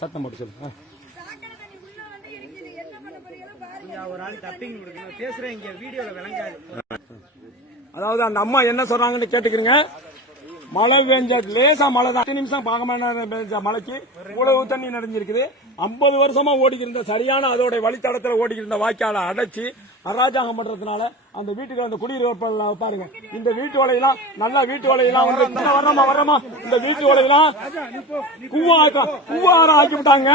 சத்தம் போட்டு சொல்லுங்க. ஒரு ஆள் டப்பிங் பேசுறேன் இங்க வீடியோல விளங்காது. அதாவது அந்த அம்மா என்ன சொல்றாங்கன்னு கேட்டுக்கிறீங்க. மழை பெஞ்ச லேசா மழை தான், 10 நிமிஷம் பெஞ்ச மழைக்கு இவ்வளவு தண்ணி நிறைஞ்சிருக்குது. 50 வருஷமா ஓடிக்கிருந்த சரியான அதோட வழித்தடத்துல ஓடிக்கிருந்த வாய்க்கால அடைச்சி அராஜகம் பண்றதுனால அந்த வீட்டுக்கு அந்த குடியிருப்பு பாருங்க. இந்த வீட்டு வலையெல்லாம் நல்லா வீட்டு வலையெல்லாம் வந்து வர்றமா இந்த வீட்டு வலையெல்லாம் கூவாரம் ஆக்கி விட்டாங்க.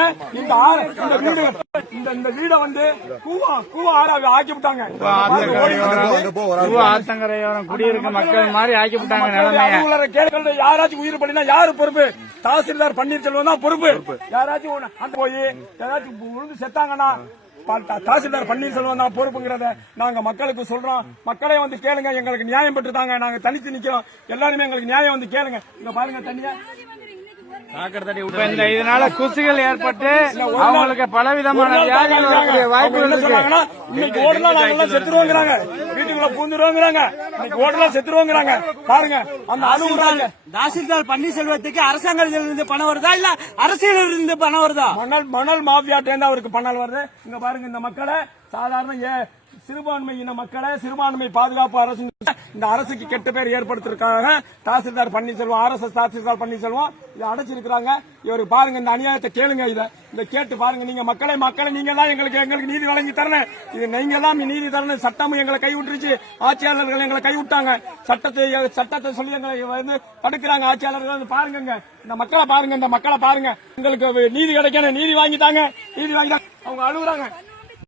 இந்த வீடை வந்து கூவாரம் ஆக்கி விட்டாங்க. ஆத்தங்கரையோரம் குடியிருக்க மக்கள் மாதிரி ஆக்கி விட்டாங்க. யாராச்சும் உயிர் பண்ணினா யாரு பொறுப்பு? தாசில்தார் பன்னீர்செல்வம் தான் பொறுப்பு. யாராச்சும் அந்த போய் யாராச்சும் விழுந்து செத்தாங்கன்னா தாசில்தார் பன்னீர்செல்வம் தான் பொறுப்புங்கிறத நாங்க மக்களுக்கு சொல்றோம். மக்களே வந்து கேளுங்க, எங்களுக்கு நியாயம் பெற்று தாங்க. நாங்க தனித்து நிக்கிறோம், எல்லாருமே எங்களுக்கு நியாயம் வந்து கேளுங்க. இங்க பாருங்க தண்ணியா இதனால கொசுகள் ஏற்பட்டு அவங்களுக்கு பலவிதமான வாய்ப்புகள் இருக்கு. இன்னைக்கு ஓடலாம் நாங்க செத்துருவோங்கிறாங்க, வீட்டுக்குள்ள பூந்துருவோங்கிறாங்க, இன்னைக்கு ஓடலாம் செத்துருவோங்கிறாங்க. பாருங்க அந்த அனுகுறாங்க. தாசில்தார் பன்னீர்செல்வத்துக்கு அரசாங்கத்தில் இருந்து பணம் வருதா இல்ல அரசியலில் இருந்து பணம் வருதா? மணல் மாஃபியாட்டேருந்து அவருக்கு பணம் வருது. இங்க பாருங்க இந்த மக்களை சாதாரண சிறுபான்மை இன மக்களை சிறுபான்மை பாதுகாப்பு அரசு இந்த அரசுக்கு கெட்ட பேர் ஏற்படுத்திருக்காங்க. தாசில்தார் பன்னீர்செல்வம், RSS தாசில்தார் பன்னீர்செல்வம் இதை அடைச்சிருக்கிறாங்க. இவரு பாருங்க இந்த அநியாயத்தை கேளுங்க. இதை கேட்டு பாருங்க. நீங்க மக்களை நீங்க தான் எங்களுக்கு நீதி வழங்கி தரணும். இது நீங்க தான் நீதி தரணும். சட்டமும் எங்களை கைவிட்டுருச்சு, ஆட்சியாளர்கள் எங்களை கைவிட்டாங்க. சட்டத்தை சொல்லி எங்களை வந்து தடுக்கிறாங்க ஆட்சியாளர்கள். பாருங்க இந்த மக்களை பாருங்க, இந்த மக்களை பாருங்க. எங்களுக்கு நீதி கிடைக்கணும், நீதி வாங்கிட்டாங்க, நீதி வாங்கிட்டாங்க. அவங்க அழுகுறாங்க.